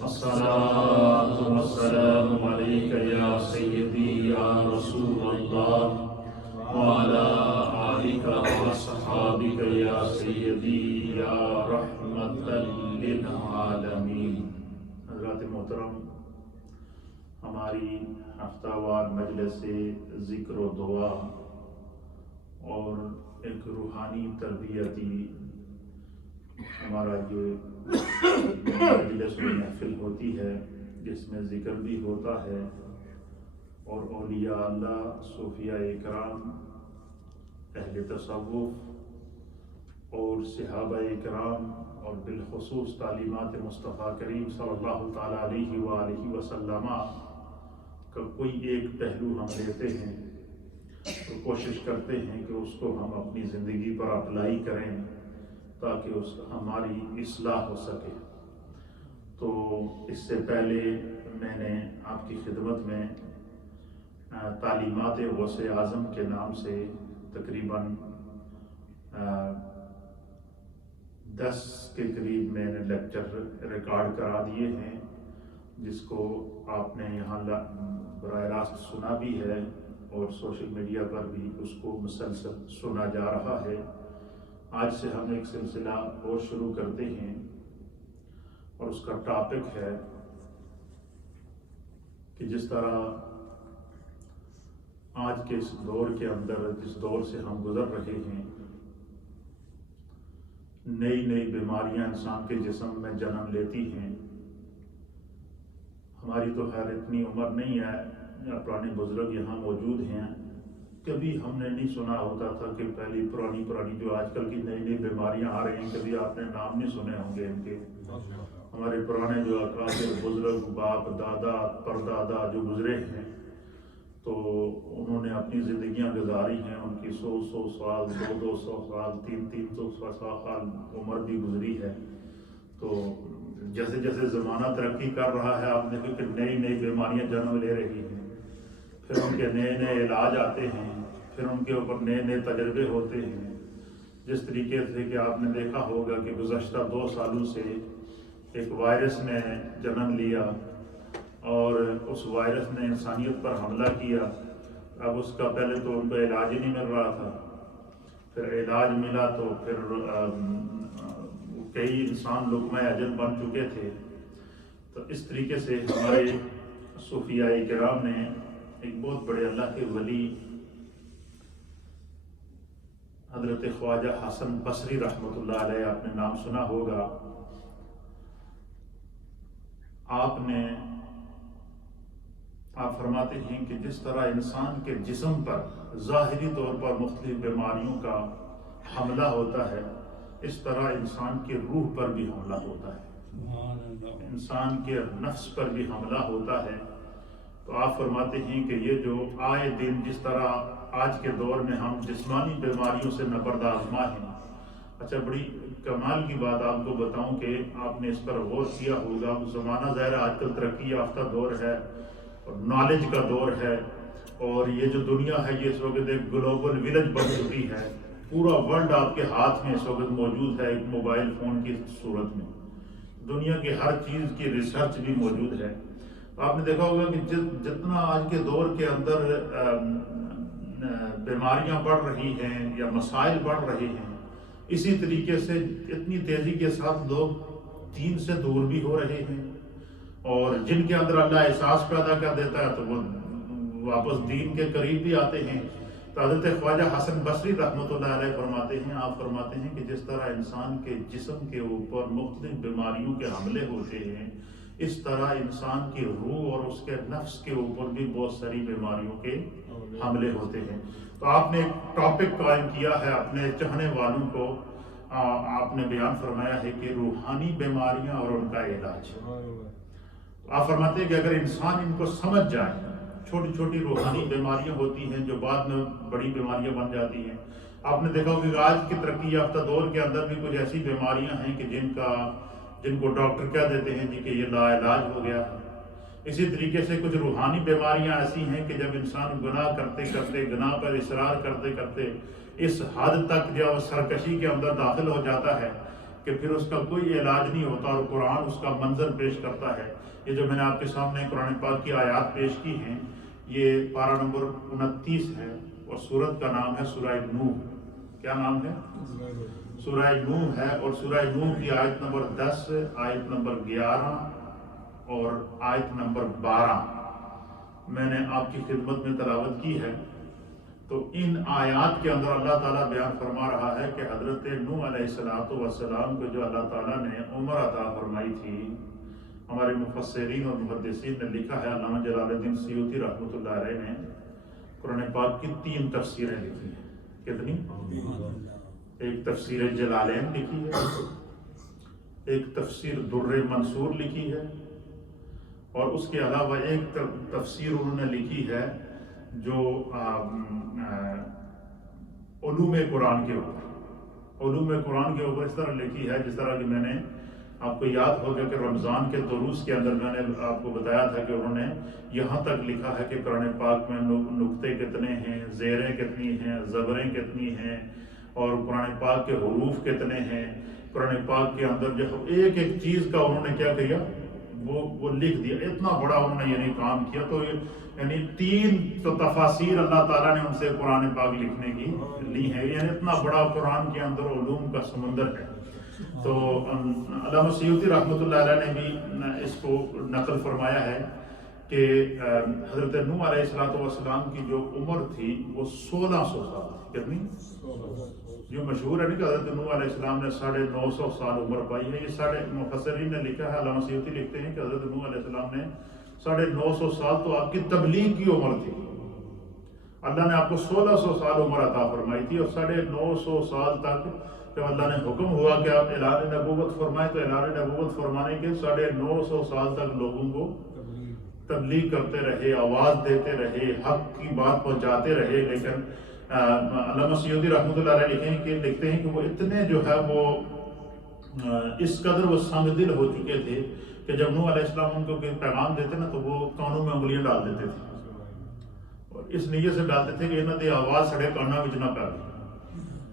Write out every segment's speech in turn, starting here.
الصلاة والسلام عليك يا سيدي يا رسول الله وعلى آلك وصحابك يا سيدي يا رحمة للعالمين۔ حضرات محترم، ہماری ہفتہ وار مجلس ذکر و دعا اور ایک روحانی تربیتی ہمارا یہ مجلس و محفل ہوتی ہے، جس میں ذکر بھی ہوتا ہے اور اولیاء اللہ، صوفیاء کرام، اہل تصوف اور صحابہ کرام اور بالخصوص تعلیمات مصطفیٰ کریم صلی اللہ تعالیٰ علیہ وآلہ وسلم کا کوئی ایک پہلو ہم لیتے ہیں تو کوشش کرتے ہیں کہ اس کو ہم اپنی زندگی پر اپلائی کریں تاکہ ہماری اصلاح ہو سکے۔ تو اس سے پہلے میں نے آپ کی خدمت میں تعلیمات غوث اعظم کے نام سے تقریباً 10 کے قریب میں نے لیکچر ریکارڈ کرا دیے ہیں، جس کو آپ نے یہاں براہ راست سنا بھی ہے اور سوشل میڈیا پر بھی اس کو مسلسل سنا جا رہا ہے۔ آج سے ہم ایک سلسلہ اور شروع کرتے ہیں اور اس کا ٹاپک ہے کہ جس طرح آج کے اس دور کے اندر، جس دور سے ہم گزر رہے ہیں، نئی نئی بیماریاں انسان کے جسم میں جنم لیتی ہیں۔ ہماری تو خیر اتنی عمر نہیں ہے، پرانے بزرگ یہاں موجود ہیں، کبھی ہم نے نہیں سنا ہوتا تھا کہ پہلی پرانی جو آج کل کی نئی نئی بیماریاں آ رہی ہیں، کبھی آپ نے نام نہیں سنے ہوں گے ان کے۔ ہمارے پرانے جو اکابر بزرگ، باپ دادا پردادا جو گزرے ہیں، تو انہوں نے اپنی زندگیاں گزاری ہیں، ان کی 100 سال، 200 سال، 300 سال عمر بھی گزری ہے۔ تو جیسے جیسے زمانہ ترقی کر رہا ہے، آپ دیکھیں کہ نئی نئی بیماریاں جنم لے رہی ہیں، پھر ان کے نئے نئے علاج آتے ہیں، پھر ان کے اوپر نئے نئے تجربے ہوتے ہیں۔ جس طریقے سے کہ آپ نے دیکھا ہوگا کہ گزشتہ 2 سالوں سے ایک وائرس نے جنم لیا اور اس وائرس نے انسانیت پر حملہ کیا۔ اب اس کا پہلے تو ان کو علاج ہی نہیں مل رہا تھا، پھر علاج ملا تو پھر کئی انسان لقمہ اجل بن چکے تھے۔ تو اس طریقے سے ہمارے صوفیاء کرام نے ایک بہت بڑے اللہ کے ولی حضرت خواجہ حسن بصری رحمۃ اللہ علیہ، آپ نے نام سنا ہوگا۔ آپ فرماتے ہیں کہ جس طرح انسان کے جسم پر ظاہری طور پر مختلف بیماریوں کا حملہ ہوتا ہے، اس طرح انسان کے روح پر بھی حملہ ہوتا ہے، انسان کے نفس پر بھی حملہ ہوتا ہے۔ تو آپ فرماتے ہیں کہ یہ جو آئے دن جس طرح آج کے دور میں ہم جسمانی بیماریوں سے نبردآزما ہیں۔ اچھا، بڑی کمال کی بات آپ کو بتاؤں کہ آپ نے اس پر غور کیا ہوگا، زمانہ ظاہر آج کل ترقی یافتہ دور ہے اور نالج کا دور ہے، اور یہ جو دنیا ہے یہ اس وقت ایک گلوبل ولیج بن چکی ہے۔ پورا ورلڈ آپ کے ہاتھ میں اس وقت موجود ہے، ایک موبائل فون کی صورت میں دنیا کی ہر چیز کی ریسرچ بھی موجود ہے۔ آپ نے دیکھا ہوگا کہ جتنا آج کے دور کے اندر بیماریاں بڑھ رہی ہیں یا مسائل بڑھ رہے ہیں، اسی طریقے سے اتنی تیزی کے ساتھ لوگ دین سے دور بھی ہو رہے ہیں، اور جن کے اندر اللہ احساس پیدا کر دیتا ہے تو وہ واپس دین کے قریب بھی آتے ہیں۔ تو حضرت خواجہ حسن بصری رحمۃ اللہ علیہ فرماتے ہیں، آپ فرماتے ہیں کہ جس طرح انسان کے جسم کے اوپر مختلف بیماریوں کے حملے ہوتے ہیں، اس طرح انسان کی روح اور اس کے نفس کے اوپر بھی بہت ساری بیماریوں کے حملے ہوتے ہیں۔ تو آپ نے ایک ٹاپک قائم کیا ہے اپنے چاہنے والوں کو، آپ نے بیان فرمایا ہے کہ روحانی بیماریاں اور ان کا علاج۔ آپ فرماتے ہیں کہ اگر انسان ان کو سمجھ جائے، چھوٹی چھوٹی روحانی بیماریاں ہوتی ہیں جو بعد میں بڑی بیماریاں بن جاتی ہیں۔ آپ نے دیکھا ہوگا کہ آج کی ترقی یافتہ دور کے اندر بھی کچھ ایسی بیماریاں ہیں کہ جن کو ڈاکٹر کہہ دیتے ہیں کہ یہ لا علاج ہو گیا ہے۔ اسی طریقے سے کچھ روحانی بیماریاں ایسی ہیں کہ جب انسان گناہ کرتے کرتے، گناہ پر اصرار کرتے کرتے اس حد تک جو سرکشی کے اندر داخل ہو جاتا ہے کہ پھر اس کا کوئی علاج نہیں ہوتا اور قرآن اس کا منظر پیش کرتا ہے. یہ جو میں نے آپ کے سامنے قرآن پاک کی آیات پیش کی ہیں یہ پارہ نمبر 29 ہے اور سورت کا نام ہے سورہ نوح. کیا نام ہے؟ سورہ نوح ہے. اور سورہ نوح کی آیت نمبر 10 آیت نمبر 11 اور آیت نمبر 12 میں نے آپ کی خدمت میں تلاوت کی ہے. تو ان آیات کے اندر اللہ تعالیٰ بیان فرما رہا ہے کہ حضرت نوح علیہ السلام کو جو اللہ تعالیٰ نے عمر عطا فرمائی تھی. ہمارے مفسرین اور محدثین نے لکھا ہے، علامہ جلال الدین سیوطی رحمۃ اللہ علیہ نے قرآن پاک کی 3 تفسیریں لکھی ہیں. کتنی؟ ایک تفسیر جلالین لکھی ہے، ایک تفسیر در منصور لکھی ہے، اور اس کے علاوہ ایک تفسیر انہوں نے لکھی ہے جو علوم قرآن کے اوپر اس طرح لکھی ہے جس طرح کہ میں نے آپ کو یاد ہوگا کہ رمضان کے دروس کے اندر میں نے آپ کو بتایا تھا کہ انہوں نے یہاں تک لکھا ہے کہ قرآن پاک میں نقطے کتنے ہیں، زیریں کتنی ہیں، زبریں کتنی ہیں، اور قرآن پاک کے حروف کتنے ہیں. قرآن پاک کے اندر جو ایک ایک چیز کا انہوں نے کیا کیا وہ لکھ دیا. اتنا بڑا انہوں نے یعنی کام کیا. تو یعنی 3 تو تفاسیر اللہ تعالیٰ نے ان سے قرآن پاک لکھنے کی لی ہے. یعنی اتنا بڑا قرآن کے اندر علوم کا سمندر ہے. تو علامہ سیوطی رحمۃ اللہ علیہ نے بھی اس کو نقل فرمایا ہے کہ حضرت نوح علیہ السلام کی جو عمر تھی وہ 1600 سال. کتنی؟ جو مشہور ہے کہ حضرت نوح علیہ السلام نے 950 سال عمر پائی ہے. یہ مفسرین نے لکھا ہے، علامہ سیوطی لکھتے ہیں کہ حضرت نوح علیہ السلام نے 950 سال تو آپ کی تبلیغ کی عمر تھی. اللہ نے آپ کو 1600 سال عمر عطا فرمائی تھی، اور 950 سال تک جب اللہ نے حکم ہوا کہ آپ اعلان نبوت فرمائیں تو اعلان نبوت فرمانے کے 950 سال تک لوگوں کو تبلیغ کرتے رہے، آواز دیتے رہے، حق کی بات پہنچاتے رہے. لیکن علامہ سیوطی رحمۃ اللہ علیہ لکھتے ہیں کہ وہ اتنے جو ہے وہ اس قدر وہ سنگ دل ہو چکے تھے کہ جب نوح علیہ السلام ان کو پیغام دیتے نا تو وہ کانوں میں انگلیاں ڈال دیتے تھے، اور اس نیت سے ڈالتے تھے کہ انہوں نے آواز سڑے کانوں میں نہ پہ.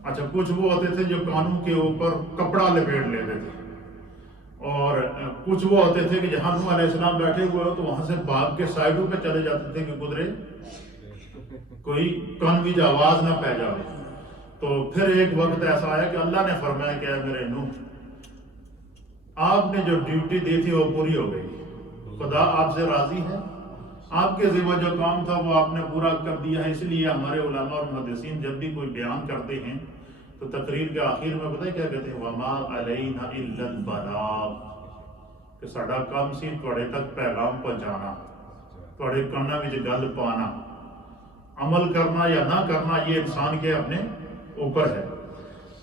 اچھا، کچھ وہ ہوتے تھے جو کانوں کے اوپر کپڑا لپیٹ لیتے تھے، اور کچھ وہ ہوتے تھے کہ جہاں نوح علیہ السلام بیٹھے ہوئے ہو تو وہاں سے بھاگ کے سائڈوں پہ چلے جاتے تھے کہ قدرے کوئی کان بھی آواز نہ پہ جائے. تو پھر ایک وقت ایسا آیا کہ اللہ نے فرمایا کہ اے میرے نوح، آپ نے جو ڈیوٹی دی تھی وہ پوری ہو گئی، خدا آپ سے راضی ہے، آپ کے ذمہ جو کام تھا وہ آپ نے پورا کر دیا ہے. اس لیے ہمارے علماء اور محدثین جب بھی کوئی بیان کرتے ہیں تو تقریر کے آخر میں پتہ ہے کیا کہتے ہیں؟ وَمَا عَلَيْنَا إِلَّا الْبَلَاغُ، کہ ساڈا کام سی تواڈے تک پیغام پہنچانا، تواڈے کاناں وچ گل پانا. عمل کرنا یا نہ کرنا یہ انسان کے اپنے اوپر ہے.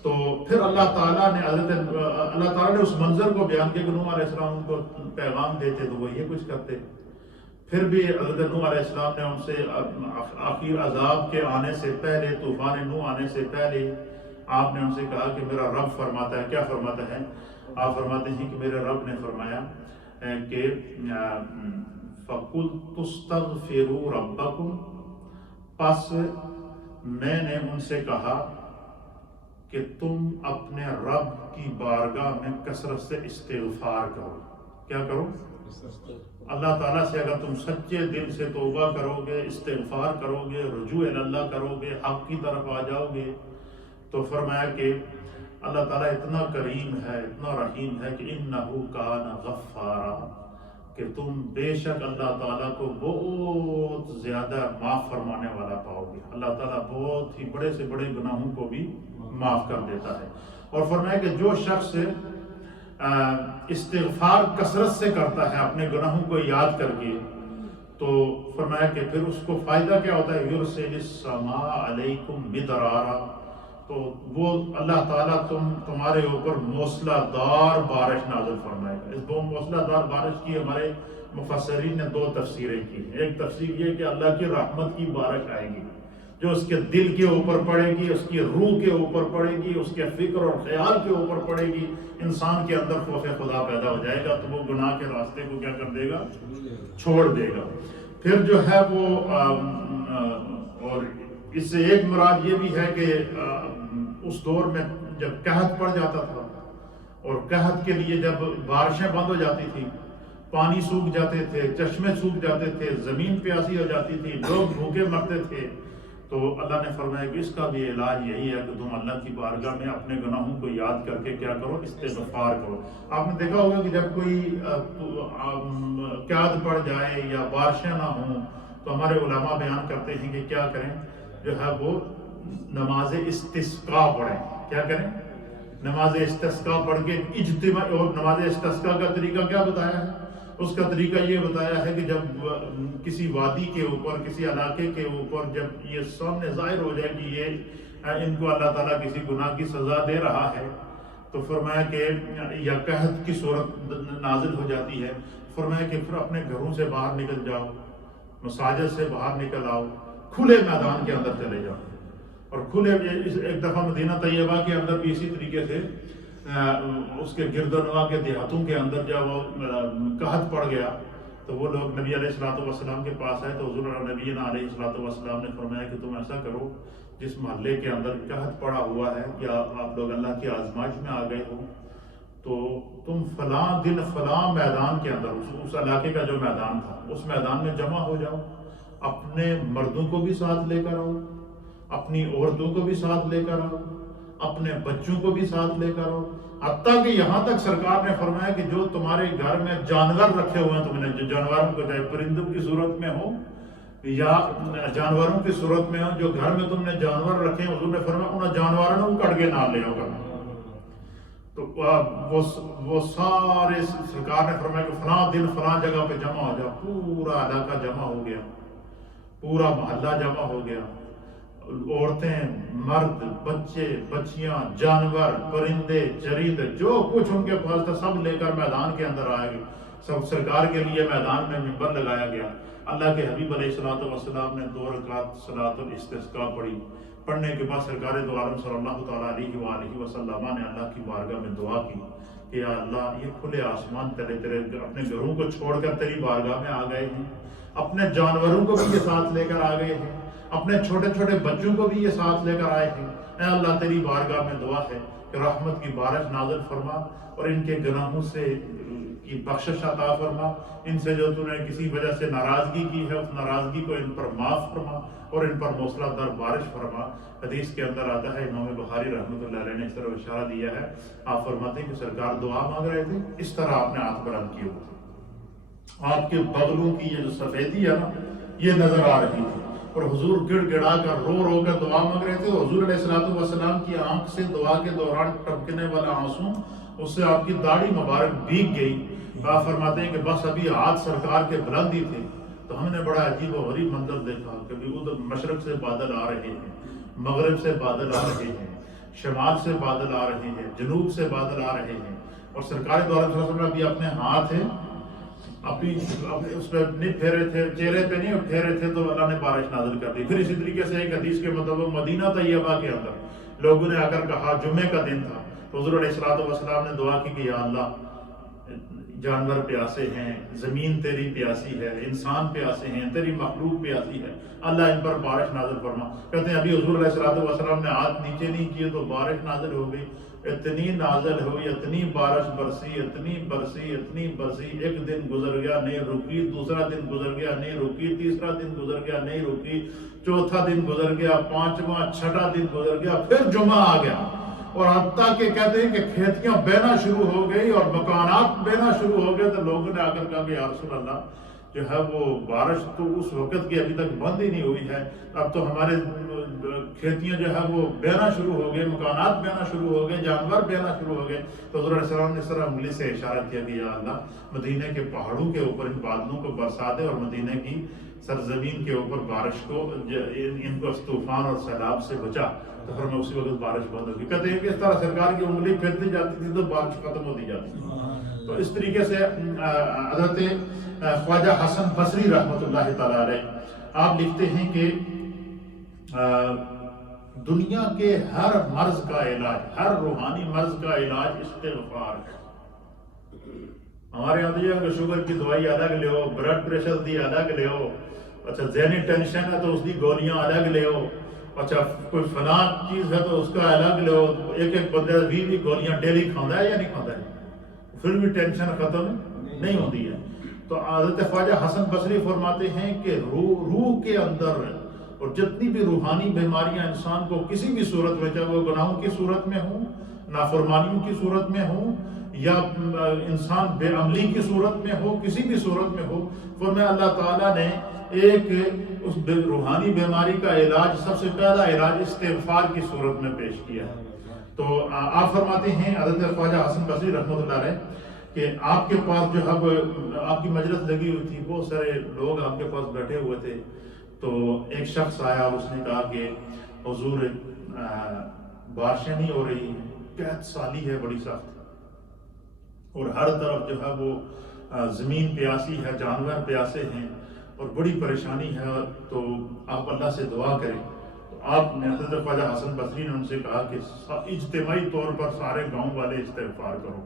تو پھر اللہ تعالیٰ نے اس منظر کو بیان کیا کہ نوح علیہ السلام ان کو پیغام دیتے تو وہ یہ کچھ کرتے. پھر بھی حضرت نوح علیہ السلام نے ان سے آخر عذاب کے آنے سے پہلے، طوفان نوح آنے سے پہلے آپ نے ان سے کہا کہ میرا رب فرماتا ہے. کیا فرماتا ہے؟ آپ فرماتے ہیں کہ میرے رب نے فرمایا کہ فَقُلْتُ اسْتَغْفِرُوا رَبَّكُمْ، پس میں نے ان سے کہا کہ تم اپنے رب کی بارگاہ میں کثرت سے استغفار کرو. کیا کرو؟ اللہ تعالیٰ سے اگر تم سچے دل سے توبہ کرو گے، استغفار کرو گے، رجوع اللہ کرو گے، حق کی طرف آ جاؤ گے، تو فرمایا کہ اللہ تعالیٰ اتنا کریم ہے، اتنا رحیم ہے کہ انہو کان غفارا، کہ تم بے شک اللہ تعالیٰ کو بہت زیادہ معاف فرمانے والا پاؤ گے. اللہ تعالیٰ بہت ہی بڑے سے بڑے گناہوں کو بھی معاف کر دیتا ہے. اور فرمایا کہ جو شخص استغفار کثرت سے کرتا ہے اپنے گناہوں کو یاد کر کے، تو فرمایا کہ پھر اس کو فائدہ کیا ہوتا ہے؟ یرسل السماء علیکم مدرارا، تو وہ اللہ تعالیٰ تمہارے اوپر موصلہ دار بارش نازل فرمائے گا. اس موصلہ دار بارش کی ہمارے مفسرین نے 2 تفسیریں کی. ایک تفسیر یہ کہ اللہ کی رحمت کی بارش آئے گی جو اس کے دل کے اوپر پڑے گی، اس کی روح کے اوپر پڑے گی، اس کے فکر اور خیال کے اوپر پڑے گی. انسان کے اندر خوف خدا پیدا ہو جائے گا تو وہ گناہ کے راستے کو کیا کر دے گا؟ چھوڑ دے گا. پھر جو ہے وہ اور اس سے ایک مراد یہ بھی ہے کہ اس دور میں جب قحط پڑ جاتا تھا اور قحط کے لیے جب بارشیں بند ہو جاتی تھی، پانی سوکھ جاتے تھے، چشمے سوکھ جاتے تھے، زمین پیاسی ہو جاتی تھی، لوگ بھوکے مرتے تھے، تو اللہ نے فرمایا کہ اس کا بھی علاج یہی ہے کہ تم اللہ کی بارگاہ میں اپنے گناہوں کو یاد کر کے کیا کرو، استغفار کرو۔ آپ نے دیکھا ہوگا کہ جب کوئی قحط پڑ جائے یا بارشیں نہ ہوں تو ہمارے علماء بیان کرتے ہیں کہ کیا کریں، جو ہے وہ نماز استسقاء پڑھیں۔ کیا کریں؟ نماز استسقاء پڑھ کے اجتماع۔ اور نماز استسقاء کا طریقہ کیا بتایا ہے؟ اس کا طریقہ یہ بتایا ہے کہ جب کسی وادی کے اوپر، کسی علاقے کے اوپر جب یہ سامنے ظاہر ہو جائے کہ یہ ان کو اللہ تعالیٰ کسی گناہ کی سزا دے رہا ہے، تو فرمایا کہ یا قحط کی صورت نازل ہو جاتی ہے، فرمایا کہ پھر اپنے گھروں سے باہر نکل جاؤ، مساجد سے باہر نکل آؤ، کھلے میدان کے اندر چلے جاؤ۔ اور کھلے ایک دفعہ مدینہ طیبہ کے اندر بھی اسی طریقے سے اس کے گرد و نواح کے دیہاتوں کے اندر جب وہ قحط پڑ گیا تو وہ لوگ نبی علیہ الصلوۃ والسلام کے پاس آئے تو حضور نبی علیہ الصلوۃ والسلام نے فرمایا کہ تم ایسا کرو، جس محلے کے اندر قحط پڑا ہوا ہے یا آپ لوگ اللہ کی آزمائش میں آ گئے ہو، تو تم فلاں دن فلاں میدان کے اندر، اس علاقے کا جو میدان تھا اس میدان میں جمع ہو جاؤ، اپنے مردوں کو بھی ساتھ لے کر آؤ، اپنی عورتوں کو بھی ساتھ لے کر آؤ، اپنے بچوں کو بھی ساتھ لے کر آؤ، حتیٰ کہ یہاں تک سرکار نے فرمایا کہ جو تمہارے گھر میں جانور رکھے ہوئے ہیں، تم نے جو جانوروں کو چاہے پرندوں کی صورت میں ہو یا جانوروں کی صورت میں ہو، جو گھر میں تم نے جانور رکھے ہیں، حضور نے فرمایا ان جانوروں کو کٹ کے نہ لے آؤ۔ تو وہ سارے سرکار نے فرمایا کہ فلاں دن فلاں جگہ پہ جمع ہو جاؤ، پورا علاقہ جمع ہو گیا، پورا محلہ جمع ہو گیا، عورتیں، مرد، بچے، بچیاں، جانور، پرندے، چرندے، جو کچھ ان کے پاس تھا سب لے کر میدان کے اندر آئے گئے۔ سب سرکار کے لیے میدان میں منبر لگایا گیا۔ اللہ کے حبیب علیہ الصلوۃ والسلام نے 2 رکعت صلاۃ الاستسقاء پڑھی۔ پڑھنے کے بعد سرکار دو عالم صلی اللہ تعالیٰ علیہ وآلہ وسلم نے اللہ کی بارگاہ میں دعا کی کہ یا اللہ، یہ کھلے آسمان تیرے اپنے گھروں کو چھوڑ کر تیری بارگاہ میں آ گئے ہیں، اپنے جانوروں کو بھی یہ ساتھ لے کر آ گئے ہیں، اپنے چھوٹے چھوٹے بچوں کو بھی یہ ساتھ لے کر آئے ہیں۔ اے اللہ، تیری بارگاہ میں دعا ہے کہ رحمت کی بارش نازل فرما اور ان کے گناہوں سے کی بخشش عطا فرما، ان سے جو تو نے کسی وجہ سے ناراضگی کی ہے اس ناراضگی کو ان پر معاف فرما اور ان پر موصلہ در بارش فرما۔ حدیث کے اندر آتا ہے، امام بخاری رحمۃ اللہ علیہ نے اس طرح اشارہ دیا ہے، آپ فرماتے ہیں کہ سرکار دعا مانگ رہے تھے، اس طرح آپ نے ہاتھ بلند کیے ہوئے تھے، آپ کے بغلوں کی یہ جو سفیدی ہے نا یہ نظر آ رہی تھی، اور حضور گڑ گڑا کر رو رو کر دعا مانگ رہے تھے۔ حضور علیہ الصلوۃ والسلام کی آنکھ سے دعا کے دوران ٹپکنے والا آنسو، اس سے آپ کی داڑھی مبارک بھیگ گئی۔ آپ فرماتے ہیں کہ بس ابھی ہاتھ سرکار کے بلند ہی تھے تو ہم نے بڑا عجیب و غریب منظر دیکھا، کبھی ادھر مشرق سے بادل آ رہے ہیں، مغرب سے بادل آ رہے ہیں، شمال سے بادل آ رہے ہیں، جنوب سے بادل آ رہے ہیں، اور سرکار دو عالم صلی اللہ علیہ وسلم ابھی اپنے ہاتھ ہیں ابھی اس پہ نہیں پھیرے تھے، چہرے پہ نہیں پھیرے تھے، تو اللہ نے بارش نازل کر دی۔ پھر اسی طریقے سے ایک حدیث کے مطابق مدینہ طیبہ کے اندر لوگوں نے آ کر کہا، جمعے کا دن تھا، تو حضور علیہ الصلوۃ والسلام نے دعا کی کہ یا اللہ، جانور پیاسے ہیں، زمین تیری پیاسی ہے، انسان پیاسے ہیں، تیری مخلوق پیاسی ہے، اللہ ان پر بارش نازل فرما۔ کہتے ہیں ابھی حضور علیہ الصلوۃ والسلام نے ہاتھ نیچے نہیں کیے تو بارش نازل ہو گئی، اتنی نازل ہوئی، اتنی بارش برسی، اتنی برسی، اتنی برسی، ایک دن گزر گیا نہیں رکی، دوسرا دن گزر گیا نہیں رکی، تیسرا دن گزر گیا نہیں رکی، چوتھا دن گزر گیا، پانچواں چھٹا دن گزر گیا، پھر جمعہ آ گیا، اور حتیٰ کہ کہتے ہیں کہ کھیتیاں بہنا شروع ہو گئی اور مکانات بہنا شروع ہو گئے، تو لوگوں نے آ کر کہا کہ یا رسول اللہ، جو ہے وہ بارش تو اس وقت کی ابھی تک بند ہی نہیں ہوئی ہے، اب تو ہمارے کھیتیاں جو ہے وہ بہنا شروع ہو گئے، مکانات بہنا شروع ہو گئے، جانور بہنا شروع ہو گئے۔ تو حضور علیہ السلام نے اس طرح انگلی سے اشارہ کیا کہ یا اللہ، مدینے کے پہاڑوں کے اوپر ان بادلوں کو برسا دے اور مدینے کی سرزمین کے اوپر بارش کو، ان کو طوفان اور سیلاب سے بچا۔ تو پھر میں اسی وقت بارش بند ہوگی۔ کہتے ہیں کہ اس طرح سرکار کی انگلی پھیرتی جاتی تھی تو بارش ختم ہوتی جاتی تھی۔ تو اس طریقے سے حضرت خواجہ حسن بصری رحمۃ اللہ تعالیٰ علیہ آپ لکھتے ہیں کہ دنیا کے ہر مرض کا علاج، ہر روحانی مرض کا علاج استغفار ہے۔ ہمارے یہاں تو یہ شوگر کی دوائی الگ لے ہو، بلڈ پریشر دی الگ لے ہو، اچھا ذہنی ٹینشن ہے تو اس کی گولیاں الگ لے ہو، اچھا کوئی فلاں چیز ہے تو اس کا الگ لو، ایک ایک بندے 20 گولیاں ڈیلی کھانا ہے یا نہیں کھانا ہے، پھر بھی ٹینشن ختم نہیں ہوتی ہے۔ تو حضرت خواجہ حسن بصری فرماتے ہیں کہ روح کے اندر اور جتنی بھی روحانی بیماریاں انسان کو کسی بھی صورت میں، چاہے وہ گناہوں کی صورت میں ہوں، نافرمانیوں کی صورت میں ہوں، یا انسان بے عملی کی صورت میں ہو، کسی بھی صورت میں ہو، فرمایا اللہ تعالیٰ نے ایک اس روحانی بیماری کا علاج، سب سے پہلا علاج استغفار کی صورت میں پیش کیا ہے۔ تو آپ فرماتے ہیں حضرت خواجہ حسن بصری رحمۃ اللہ علیہ کہ آپ کے پاس جو ہے آپ کی مجلس لگی ہوئی تھی، بہت سارے لوگ آپ کے پاس بیٹھے ہوئے تھے، تو ایک شخص آیا اور اس نے کہا کہ حضور بارشیں نہیں ہو رہی ہیں، قحط سالی ہے بڑی سخت، اور ہر طرف جو ہے وہ زمین پیاسی ہے، جانور پیاسے ہیں اور بڑی پریشانی ہے، تو آپ اللہ سے دعا کریں۔ تو آپ نے حضرت خواجہ حسن بصری نے ان سے کہا کہ اجتماعی طور پر سارے گاؤں والے استغفار کرو۔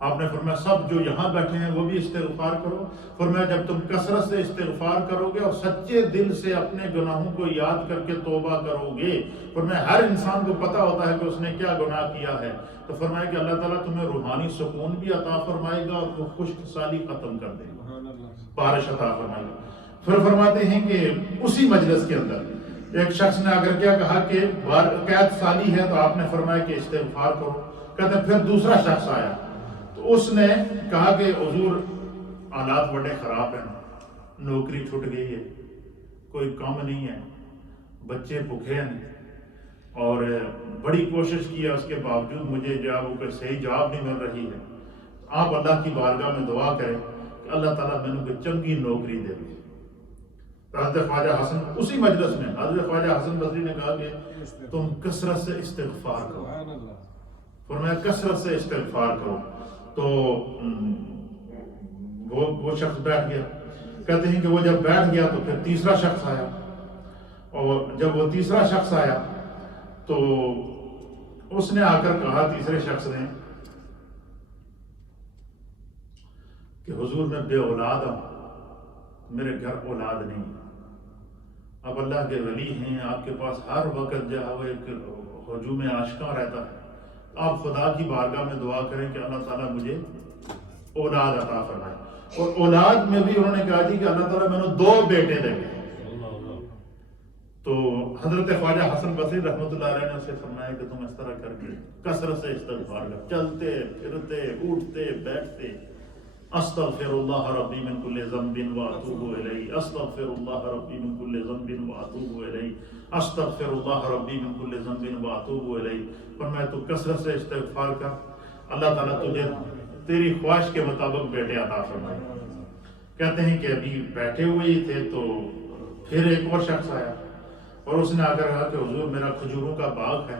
آپ نے فرمایا سب جو یہاں بیٹھے ہیں وہ بھی استغفار کرو۔ فرمایا جب تم کثرت سے استغفار کرو گے اور سچے دل سے اپنے گناہوں کو یاد کر کے توبہ کرو گے، فرمایا ہر انسان کو پتہ ہوتا ہے کہ اس نے کیا گناہ کیا ہے، تو فرمایا کہ اللہ تعالیٰ تمہیں روحانی سکون بھی عطا فرمائے گا اور وہ خشک سالی ختم کر دے گا، بارش عطا فرمائے گا۔ پھر فرماتے ہیں کہ اسی مجلس کے اندر ایک شخص نے اگر کیا کہا کہ قحط سالی ہے، تو آپ نے فرمایا کہ استغفار کرو۔ کہتے ہیں پھر دوسرا شخص آیا تو اس نے کہا کہ حضور حالات بڑے خراب ہیں، نوکری چھٹ گئی ہے، کوئی کام نہیں ہے، بچے بھوکے ہیں، اور بڑی کوشش کی ہے، اس کے باوجود مجھے کوئی صحیح جواب نہیں مل رہی ہے۔ آپ اللہ کی بارگاہ میں دعا کریں کہ اللہ تعالیٰ میں نے کوئی چنگی نوکری دے دی۔ حضرت خواجہ حسن اسی مجلس میں حضرت خواجہ حسن بصری نے کہا کہ تم کثرت سے استغفار کرو، فرمایا کثرت سے استغفار کرو۔ تو وہ شخص بیٹھ گیا۔ کہتے ہیں کہ وہ جب بیٹھ گیا تو پھر تیسرا شخص آیا، اور جب وہ تیسرا شخص آیا تو اس نے آ کر کہا، تیسرے شخص نے، کہ حضور میں بے اولاد ہوں، میرے گھر اولاد نہیں۔ اب اللہ کے ولی ہیں، آپ کے پاس ہر وقت جو ہے وہ ایک ہجوم عاشقاں رہتا ہے، آپ خدا کی بارگاہ میں دعا کریں کہ اللہ تعالیٰ مجھے اولاد عطا فرمائے۔ اور اولاد میں بھی انہوں نے کہا جی کہ اللہ تعالیٰ میں نے 2 بیٹے دے گئے۔ تو حضرت خواجہ حسن بصری رحمۃ اللہ علیہ نے اسے فرمایا کہ تم اس طرح کر کے کثرت سے استغفار کر، چلتے پھرتے اٹھتے بیٹھتے، استغفر اللہ ربی من کل ذنب واتوب الیہ، استغفر اللہ ربی من کل ذنب واتوب الیہ، استغفر اللہ ربی من کل ذنب واتوب الیہ۔ فرمایا تو کثرت سے استغفار کر، اللہ تعالیٰ تجھے تیری خواہش کے مطابق بیٹے عطا فرمائے۔ کہتے ہیں کہ ابھی بیٹھے ہوئے ہی تھے تو پھر ایک اور شخص آیا، اور اس نے آ کر کہا کہ حضور میرا کھجوروں کا باغ ہے،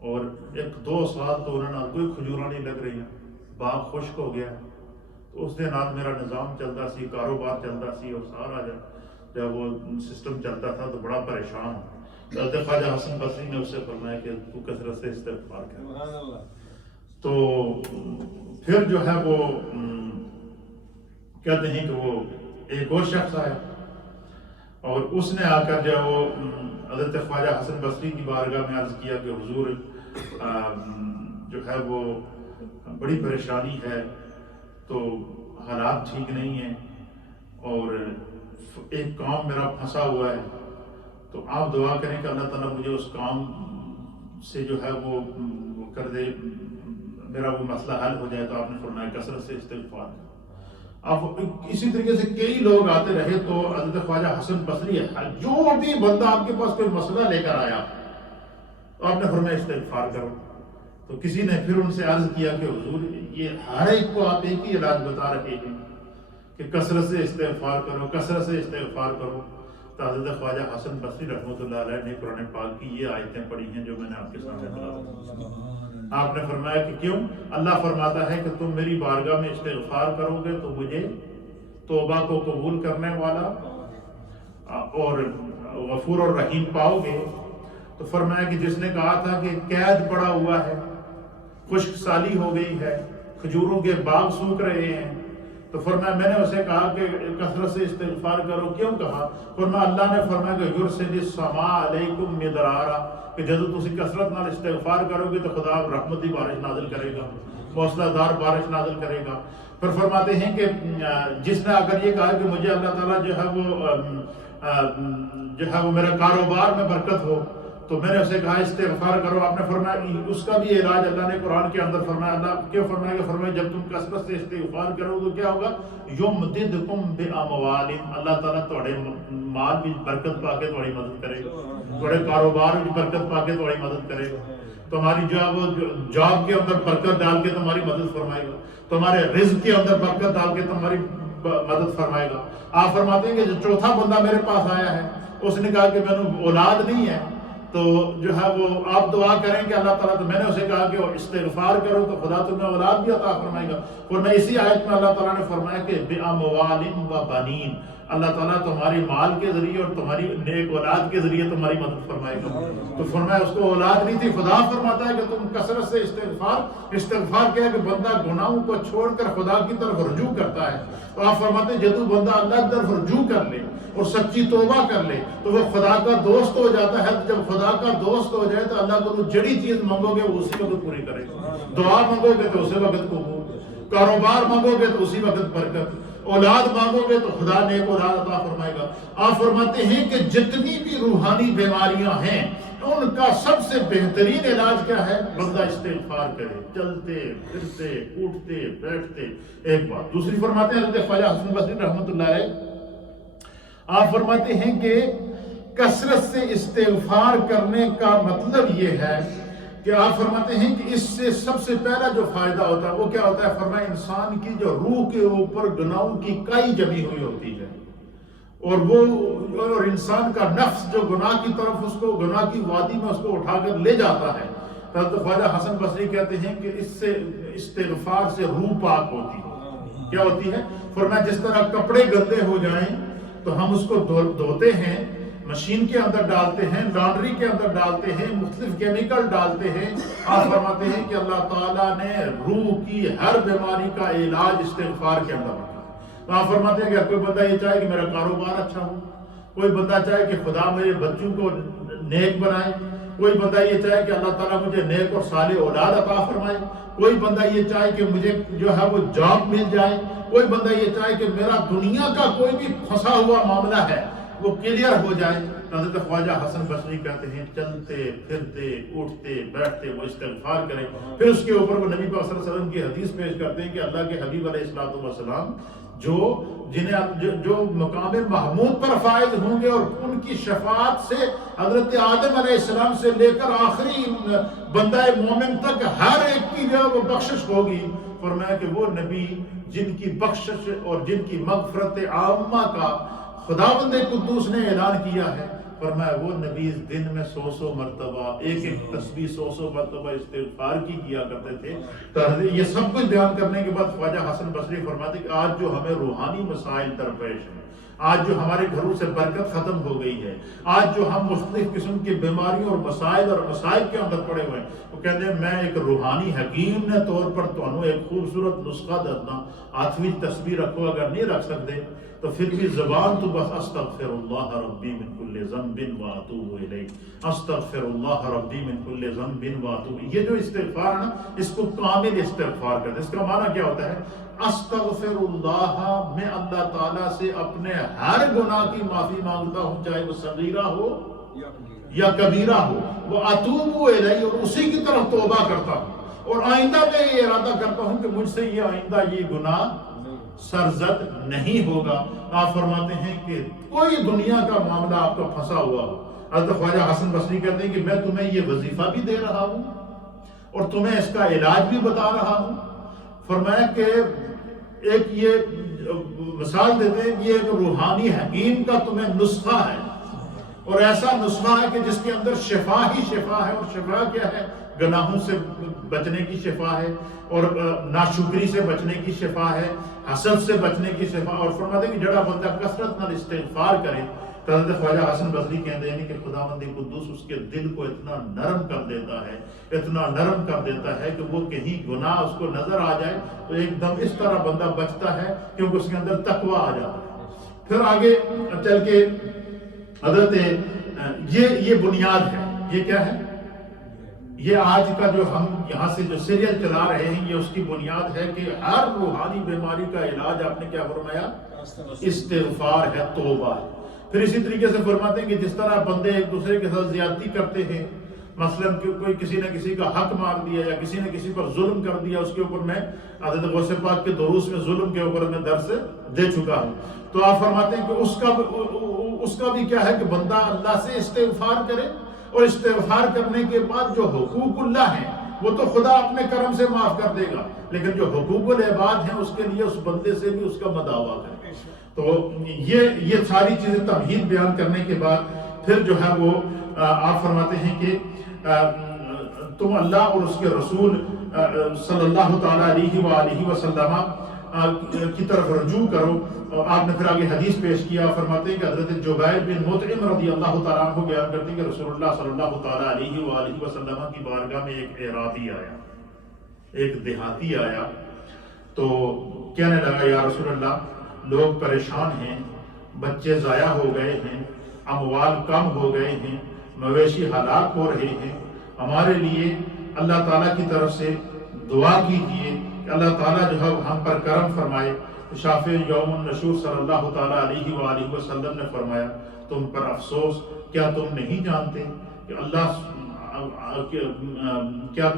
اور 1-2 سال تو انہوں نے کوئی کھجورا نہیں لگ رہی ہیں، باغ خشک ہو گیا۔ تو اس دن رات میرا نظام چلتا سی، کاروبار چلتا سی، اور سارا جب وہ سسٹم چلتا تھا تو بڑا پریشان ہوں۔ حضرت خواجہ حسن بصری نے اس سے فرمایا کہ تو کثرت سے استغفار کر۔ تو پھر جو ہے وہ کہتے ہیں کہ وہ ایک اور شخص آیا، اور اس نے آ کر جو وہ حضرت خواجہ حسن بصری کی بارگاہ میں عرض کیا کہ حضور جو ہے وہ بڑی پریشانی ہے، تو حالات ٹھیک نہیں ہیں، اور ایک کام میرا پھنسا ہوا ہے، تو آپ دعا کریں کہ اللہ تعالیٰ مجھے اس کام سے جو ہے وہ کر دے، میرا وہ مسئلہ حل ہو جائے۔ تو آپ نے فرمایا کثرت سے استغفار کرو۔ اب اسی طریقے سے کئی لوگ آتے رہے، تو حضرت خواجہ حسن بصری جو بھی بندہ آپ کے پاس کوئی مسئلہ لے کر آیا تو آپ نے فرمایا استغفار کرو۔ تو کسی نے پھر ان سے عرض کیا کہ حضور یہ ہر ایک کو آپ ایک ہی علاج بتا رہے ہیں کہ کثرت سے استغفار کرو، کثرت سے استغفار کرو۔ تو حضرت خواجہ حسن بصری رحمۃ اللہ علیہ نے قرآن پاک کی یہ آیتیں پڑھی ہیں جو میں نے آپ کے سامنے بتائی۔ آپ نے فرمایا کہ کیوں؟ اللہ فرماتا ہے کہ تم میری بارگاہ میں استغفار کرو گے تو مجھے توبہ کو قبول کرنے والا اور غفور اور رحیم پاؤ گے۔ تو فرمایا کہ جس نے کہا تھا کہ قید پڑا ہوا ہے، خشک سالی ہو گئی ہے، کھجوروں کے باغ سوکھ رہے ہیں، تو فرمایا میں نے اسے کہا کہ کثرت سے استغفار کرو، کیوں کہا؟ فرمایا اللہ نے فرمایا کہ یرسل السماء علیکم مدرارا، کہ جب تسی کثرت نال استغفار کرو گے تو خدا رحمتی بارش نازل کرے گا، موسلا دار بارش نازل کرے گا۔ پھر فرماتے ہیں کہ جس نے اگر یہ کہا کہ مجھے اللہ تعالیٰ جو ہے وہ میرا کاروبار میں برکت ہو، تو میں نے اسے کہا استغفار کرو۔ آپ نے فرمایا اس کا بھی علاج اللہ نے قرآن کے اندر فرمایا، اللہ کیوں فرمایا کہ فرمایا جب تم کثرت سے استغفار کرو تو کیا ہوگا؟ یمددکم باموال، اللہ تعالیٰ تھوڑے مال بھی برکت پا کے تھوڑی مدد کرے گا، تھوڑے کاروبار بھی برکت پا کے تھوڑی مدد کرے گا، تمہاری جو ہے وہ جاب کے اندر برکت ڈال کے تمہاری مدد فرمائے گا، تمہارے رزق کے اندر برکت ڈال کے تمہاری مدد فرمائے گا۔ آپ فرماتے ہیں کہ جو چوتھا بندہ میرے پاس آیا ہے، اس نے کہا کہ میں نے اولاد نہیں ہے، تو جو ہے وہ آپ دعا کریں کہ اللہ تعالیٰ، تو میں نے اسے کہا کہ استغفار کرو تو خدا تمہیں اولاد بھی عطا فرمائے گا۔ اور میں اسی آیت میں اللہ تعالیٰ نے فرمایا کہ بِأَمْوَالٍ وَبَنِينَ، اللہ تعالیٰ تمہاری مال کے ذریعے اور تمہاری نیک اولاد کے ذریعے تمہاری مدد فرمائے گا۔ تو فرمایا اس کو اولاد نہیں تھی، خدا فرماتا ہے کہ تم کثرت سے استغفار کیا کہ بندہ گناہوں کو چھوڑ کر خدا کی طرف رجوع کرتا ہے۔ تو آپ فرماتے ہیں جب بندہ اللہ کی طرف رجوع کر لے اور سچی توبہ کر لے تو وہ خدا کا دوست ہو جاتا ہے۔ جب خدا کا دوست ہو جائے تو اللہ کو جڑی چیز مانگو گے وہ اسی وقت پوری کرے گا، دعا مانگو گے تو اسی وقت قبول، کاروبار مانگو گے تو اسی وقت برکت، اولاد مانگو گے تو خدا نیک اولاد عطا فرمائے گا۔ آپ فرماتے ہیں کہ جتنی بھی روحانی بیماریاں ہیں ان کا سب سے بہترین علاج کیا ہے؟ بندہ استغفار کرے، چلتے پھرتے اٹھتے بیٹھتے۔ ایک بات دوسری فرماتے ہیں حضرت خواجہ حسن بصری رحمۃ اللہ علیہ، آپ فرماتے ہیں کہ کثرت سے استغفار کرنے کا مطلب یہ ہے کہ آپ فرماتے ہیں کہ اس سے سب سے پہلا جو فائدہ ہوتا ہے وہ کیا ہوتا ہے؟ فرمایا انسان کی جو روح کے اوپر گناہوں کی کائی جمی ہوئی ہوتی ہے، اور انسان کا نفس جو گناہ کی طرف اس کو گناہ کی وادی میں اس کو اٹھا کر لے جاتا ہے۔ حضرت خواجہ حسن بصری کہتے ہیں کہ اس سے استغفار سے روح پاک ہوتی ہے۔ کیا ہوتی ہے؟ فرمایا جس طرح کپڑے گندے ہو جائیں تو ہم اس کو دھوتے ہیں، مشین کے اندر ڈالتے ہیں، لانڈری کے اندر ڈالتے ہیں، مختلف کیمیکل ڈالتے ہیں۔ آپ فرماتے ہیں کہ اللہ تعالیٰ نے روح کی ہر بیماری کا علاج استغفار کے اندر رکھا۔ تو آپ فرماتے ہیں کہ کوئی بندہ یہ چاہے کہ میرا کاروبار اچھا ہو، کوئی بندہ چاہے کہ خدا میرے بچوں کو نیک بنائے، کوئی بندہ یہ چاہے کہ اللہ تعالیٰ مجھے نیک اور صالح اولاد عطا فرمائے، کوئی بندہ یہ چاہے کہ مجھے جو ہے وہ جاب مل جائے، کوئی بندہ یہ چاہے کہ میرا دنیا کا کوئی بھی پھنسا ہوا معاملہ ہے وہ کلیئر ہو جائے۔ حضرت خواجہ حسن بصری کہتے ہیں چلتے پھرتے اٹھتے بیٹھتے وہ استغفار کریں۔ پھر اس کے اوپر وہ نبی پاک صلی اللہ علیہ وسلم کی حدیث پیش کرتے ہیں کہ اللہ کے حبیب علیہ الصلوۃ والسلام جو مقام محمود پر فائز ہوں گے اور ان کی شفاعت سے حضرت آدم علیہ السلام سے لے کر آخری بندہ مومن تک ہر ایک کی جو وہ بخشش ہوگی۔ فرمایا کہ وہ نبی جن کی بخشش اور جن کی مغفرت عامہ کا خداوند قدوس نے اعلان کیا ہے، فرمایا وہ نبی اس دن میں 100 مرتبہ ایک تسبیح 100 مرتبہ استغفار کی کیا کرتے تھے۔ یہ سب کچھ بیان کرنے کے بعد خواجہ حسن بصری فرماتے کہ آج جو ہمیں روحانی مسائل درپیش ہیں، آج جو ہمارے گھروں سے برکت ختم ہو گئی ہے، آج جو ہم مختلف قسم کی بیماریوں اور مسائل اور مسائل کے اندر پڑے ہوئے ہیں، وہ کہتے ہیں میں ایک روحانی حکیم نے طور پر تمہیں ایک خوبصورت نسخہ دیتا، آٹھویں تسبیح رکھو، اگر نہیں رکھ سکتے تو پھر بھی زبان تو بس استغفر اللہ ربی من کل ذنب واتوب الیہ، استغفر اللہ ربی من کل ذنب واتوب۔ یہ جو استغفار ہے نا، اس کو کامل استغفار کرتے ہیں۔ اس کا معنی کیا ہوتا ہے؟ استغفر اللہ، میں اللہ تعالیٰ سے اپنے ہر گناہ کی معافی مانگتا ہوں، چاہے وہ صغیرہ ہو یا کبیرہ ہو، وہ اتوب الیہ، اور اسی کی طرف توبہ کرتا ہوں، اور آئندہ میں یہ ارادہ کرتا ہوں کہ مجھ سے یہ آئندہ یہ گناہ سرزد نہیں ہوگا۔ آپ فرماتے ہیں کہ کوئی دنیا کا معاملہ آپ کا پھنسا ہوا ہو، حضرت خواجہ حسن بصری کہتے ہیں کہ میں تمہیں یہ وظیفہ بھی دے رہا ہوں اور تمہیں اس کا علاج بھی بتا رہا ہوں۔ فرمایا کہ ایک یہ مثال دیتے ہیں کہ یہ ایک روحانی حکیم کا تمہیں نسخہ ہے، اور ایسا نسخہ ہے کہ جس کے اندر شفا ہی شفا ہے، اور شفا کیا ہے؟ گناہوں سے بچنے کی شفا ہے، اور ناشکری سے بچنے کی شفا ہے، حسد سے بچنے کی شفا۔ اور فرماتے ہیں کہ جڑا بندہ کثرت نال استغفار کرے تو حضرت خواجہ حسن بصری کہتے ہیں کہ خداوند قدوس اس کے دل کو اتنا نرم کر دیتا ہے، اتنا نرم کر دیتا ہے کہ وہ کہیں گناہ اس کو نظر آ جائے تو ایک دم اس طرح بندہ بچتا ہے کیونکہ اس کے اندر تقویٰ آ جاتا ہے۔ پھر آگے چل کے حضرت یہ بنیاد ہے، یہ کیا ہے؟ یہ آج کا جو ہم یہاں سے جو سیریل چلا رہے ہیں یہ اس کی بنیاد ہے کہ ہر روحانی بیماری کا علاج آپ نے کیا فرمایا؟ استغفار ہے، توبہ ہے۔ پھر اسی طریقے سے فرماتے ہیں کہ جس طرح بندے ایک دوسرے کے ساتھ زیادتی کرتے ہیں، مثلا کوئی کسی نے کسی کا حق مار دیا یا کسی نے کسی پر ظلم کر دیا، اس کے اوپر میں حضرت غوث پاک کے دروس میں ظلم کے اوپر میں درس دے چکا ہوں، تو آپ فرماتے ہیں کہ اس کا بھی کیا ہے کہ بندہ اللہ سے استغفار کرے، اور استغفار کرنے کے بعد جو حقوق اللہ ہیں وہ تو خدا اپنے کرم سے معاف کر دے گا، لیکن جو حقوق العباد ہیں اس کے لیے اس بندے سے بھی اس کا مداوع کرے۔ تو یہ ساری چیزیں تمہید بیان کرنے کے بعد پھر جو ہے وہ آپ فرماتے ہیں کہ تم اللہ اور اس کے رسول صلی اللہ تعالیٰ علیہ وآلہ وسلم کی طرف رجوع کرو۔ اور آپ نے پھر آگے حدیث پیش کیا، فرماتے ہیں کہ حضرت جبیر بن مطعم رضی اللہ تعالیٰ عنہ بیان کرتے ہیں کہ رسول اللہ صلی اللہ تعالیٰ علیہ وآلہ وسلم کی بارگاہ میں ایک اعرابی آیا، ایک دیہاتی آیا، تو کہنے لگا یا رسول اللہ لوگ پریشان ہیں، بچے ضائع ہو گئے ہیں، اموال کم ہو گئے ہیں، مویشی ہلاک ہو رہے ہیں، ہمارے لیے اللہ تعالیٰ کی طرف سے دعا کیجیے کہ اللہ تعالیٰ جو ہے ہم پر کرم فرمائے۔ شافع یوم النشور صلی اللہ تعالیٰ علیہ وآلہ وسلم نے فرمایا تم پر افسوس، کیا تم نہیں جانتے کہ اللہ کیا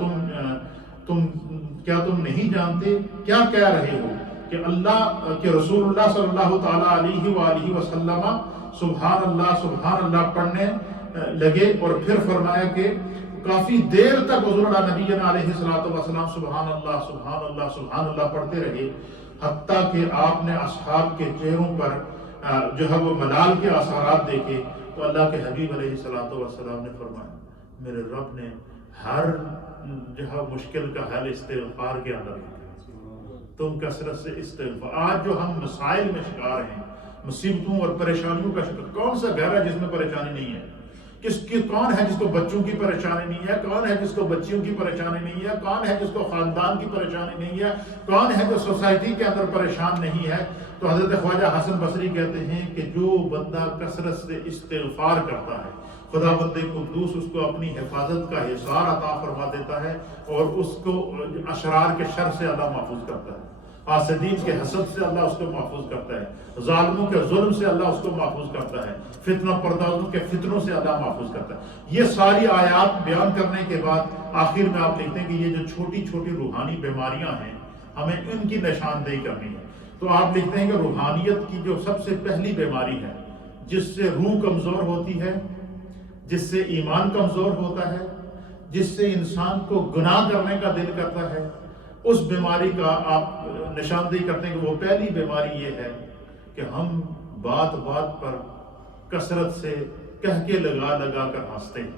تم نہیں جانتے، کیا کہہ رہے ہو کہ اللہ کہ رسول اللہ صلی اللہ تعالیٰ علیہ وآلہ وسلم سبحان اللہ پڑھنے لگے، اور پھر فرمایا کہ کافی دیر تک حضور نبی علیہ السلام سبحان اللہ پڑھتے رہے، حتیٰ کہ آپ نے اصحاب کے چہروں پر جو ہے وہ ملال کے اثرات دیکھے، تو اللہ کے حبیب علیہ السلام نے فرمایا میرے رب نے ہر جو ہے مشکل کا حل استغفار کے اندر ہے، تم کثرت سے استغفار۔ آج جو ہم مسائل میں شکار ہیں، مصیبتوں اور پریشانیوں کا شکار، کون سا گھر ہے جس میں پریشانی نہیں ہے؟ کون ہے جس کو بچوں کی پریشانی نہیں ہے؟ کون ہے جس کو بچیوں کی پریشانی نہیں ہے؟ کون ہے جس کو خاندان کی پریشانی نہیں ہے؟ کون ہے جو سوسائٹی کے اندر پریشان نہیں ہے؟ تو حضرت خواجہ حسن بصری کہتے ہیں کہ جو بندہ کثرت سے استغفار کرتا ہے خداوند قدوس اس کو اپنی حفاظت کا حصار عطا فرما دیتا ہے، اور اس کو اشرار کے شر سے اللہ محفوظ کرتا ہے، حاسدین کے حسد سے اللہ اس کو محفوظ کرتا ہے، ظالموں کے ظلم سے اللہ اس کو محفوظ کرتا ہے، فتنہ پردازوں کے فتنوں سے اللہ محفوظ کرتا ہے۔ یہ ساری آیات بیان کرنے کے بعد آخر میں آپ لکھتے ہیں کہ یہ جو چھوٹی چھوٹی روحانی بیماریاں ہیں ہمیں ان کی نشاندہی کرنی ہے۔ تو آپ لکھتے ہیں کہ روحانیت کی جو سب سے پہلی بیماری ہے، جس سے روح کمزور ہوتی ہے، جس سے ایمان کمزور ہوتا ہے، جس سے انسان کو گناہ کرنے کا دل کرتا ہے، اس بیماری کا آپ نشاندہی کرتے ہیں کہ وہ پہلی بیماری یہ ہے کہ ہم بات بات پر کثرت سے کہہ کے لگا کر ہنستے ہیں،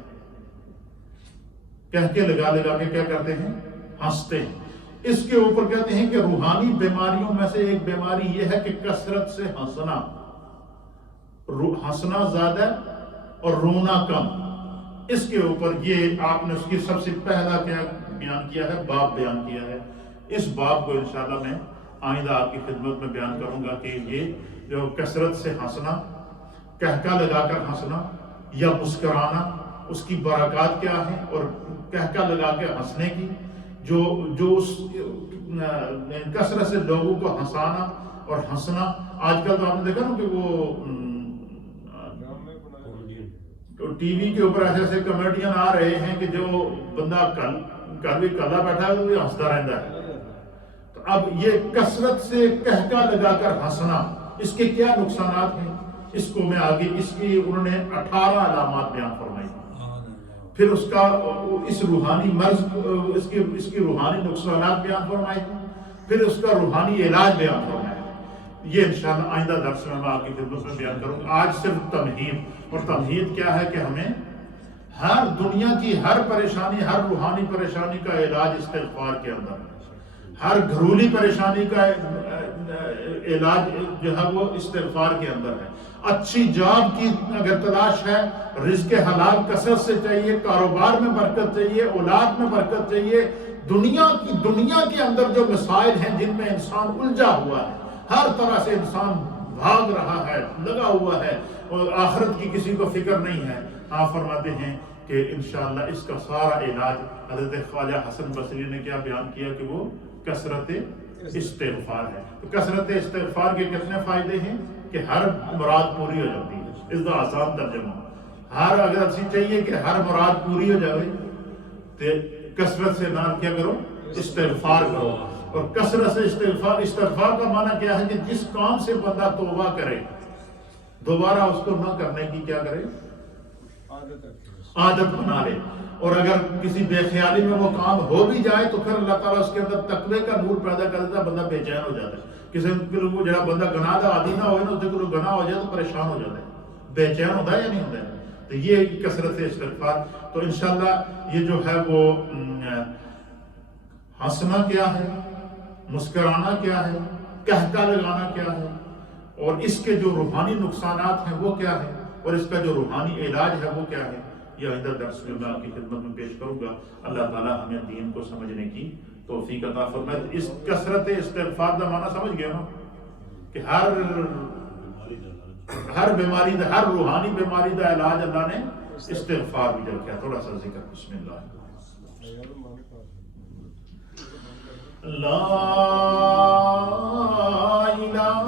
کہہ کے لگا کے کیا کرتے ہیں؟ ہنستے ہیں۔ اس کے اوپر کہتے ہیں کہ روحانی بیماریوں میں سے ایک بیماری یہ ہے کہ کثرت سے ہنسنا زیادہ اور رونا کم۔ اس کے اوپر یہ آپ نے اس کی سب سے پہلا کیا بیان کیا ہے؟ باب بیان کیا ہے۔ اس باب کو انشاءاللہ میں آئندہ آپ کی خدمت میں بیان کروں گا کہ یہ جو کثرت سے ہنسنا، کہکا لگا کر ہنسنا یا مسکرانا، اس کی برکات کیا ہیں، اور کہکا لگا کے ہنسنے کی جو اس کثرت سے لوگوں کو ہنسانا اور ہنسنا۔ آج کل تو آپ نے دیکھا نا کہ وہ ٹی وی کے اوپر ایسے کامیڈین آ رہے ہیں کہ جو بندہ کلا بیٹھا ہے وہ ہنستا رہتا ہے۔ تو اب یہ کثرت سے کہکا لگا کر ہنسنا، اس کے کیا نقصانات ہیں، اس کو میں آگے اس کی انہوں نے 18 علامات بیان فرمائی، پھر اس کا اس روحانی مرض اس کی روحانی نقصانات بیان فرمائے، پھر اس کا روحانی علاج بیان فرمایا۔ یہ انشاءاللہ آئندہ درس میں آپ کی خدمت میں بیان کروں گا۔ آج صرف تمہید، اور تمہید کیا ہے کہ ہمیں ہر دنیا کی ہر پریشانی، ہر روحانی پریشانی کا علاج استغفار کے اندر ہے، ہر گھریلو پریشانی کا علاج جو ہے وہ استغفار کے اندر ہے. اچھی جاب کی اگر تلاش ہے، رزق حلال کثرت سے چاہیے، کاروبار میں برکت چاہیے، اولاد میں برکت چاہیے. دنیا کے اندر جو مسائل ہیں جن میں انسان الجھا ہوا ہے، ہر طرح سے انسان بھاگ رہا ہے، لگا ہوا ہے، اور آخرت کی کسی کو فکر نہیں ہے. آپ فرماتے ہیں کہ انشاءاللہ اس کا سارا علاج حضرت خواجہ حسن بصری نے کیا بیان کیا کہ وہ کثرت استغفار ہے. تو کثرت استغفار کے کتنے فائدے ہیں کہ ہر مراد پوری ہو جاتی ہے. اس کا آسان ترجمہ، اگر اسی چاہیے کہ ہر مراد پوری ہو جائے تو کثرت سے نام کیا کرو، استغفار کرو. اور کثرت سے استغفار کا معنی کیا ہے کہ جس کام سے بندہ توبہ کرے دوبارہ اس کو نہ کرنے کی کیا کرے، عادت بنا لے. اور اگر کسی بے خیالی میں وہ کام ہو بھی جائے تو پھر اللہ تعالیٰ اس کے اندر تقوی کا نور پیدا کر دیتا ہے، بندہ بے چین ہو جاتا ہے. کسی کو جڑا بندہ گناہ دا عادی نہ ہوئے نا، اس سے کوئی گناہ ہو جائے تو پریشان ہو جاتا ہے، بے چین ہوتا ہے یا نہیں ہوتا ہے. تو یہ کثرت استغفار. تو انشاءاللہ یہ جو ہے وہ ہنسنا کیا ہے، مسکرانا کیا ہے، کہکا لگانا کیا ہے، اور اس کے جو روحانی نقصانات ہیں وہ کیا ہے، اور اس کا جو روحانی علاج ہے وہ کیا ہے، یہ آئندہ درس میں میں آپ کی خدمت میں پیش کروں گا. اللہ تعالیٰ ہمیں دین کو سمجھنے کی توفیق عطا فرمائے. اس کثرت استغفار کا معنی سمجھ گئے نا کہ ہر بیماری دا، ہر روحانی بیماری دا علاج اللہ نے استغفار بھی رکھا. تھوڑا سا ذکر. بسم اللہ. لا الہ